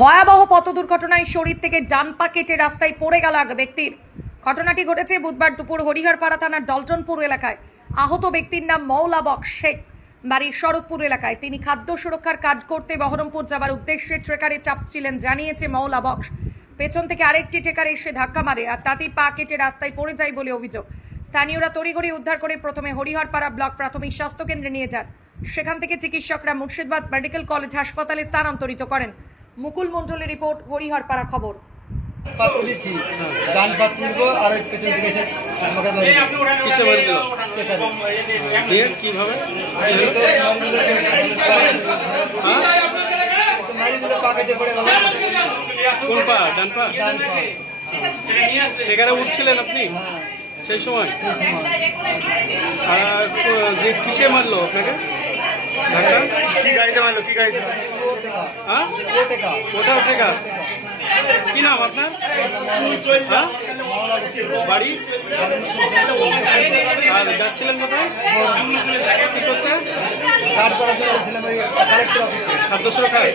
ভয়াবহ পথ দুর্ঘটনায় শরীর থেকে ডান পা কেটে রাস্তায় পড়ে গেল এক ব্যক্তির। ঘটনাটি ঘটেছে বুধবার দুপুর হরিহরপাড়া থানার ডলটনপুর এলাকায়। আহত ব্যক্তির নাম মৌলা বক্স শেখ, বাড়ি শরৎপুর এলাকায়। তিনি খাদ্য সুরক্ষার কাজ করতে বহরমপুর যাবার উদ্দেশ্যে ট্রেকারে চাপছিলেন, জানিয়েছে মৌলা বক্স। পেছন থেকে আরেকটি ট্রেকার এসে ধাক্কা মারে আর তাতেই পা কেটে রাস্তায় পড়ে যায় বলে অভিযোগ। স্থানীয়রা তড়িঘড়ি উদ্ধার করে প্রথমে হরিহরপাড়া ব্লক প্রাথমিক স্বাস্থ্য কেন্দ্রে নিয়ে যান। সেখান থেকে চিকিৎসকরা মুর্শিদাবাদ মেডিকেল কলেজ হাসপাতালে স্থানান্তরিত করেন। মুকুল মন্ডলের রিপোর্ট, হরিহরপাড়া খবর। উঠছিলেন আপনি সেই সময়? কিসে মারলো আপনাকে? কি গাড়িতে মারলো? কি গাড়িতে? কোথাও থেকে? কি নাম আপনার? বাড়ি? আর যাচ্ছিলেন কোথায়? কি করতে? খাদ্য সুরক্ষায়।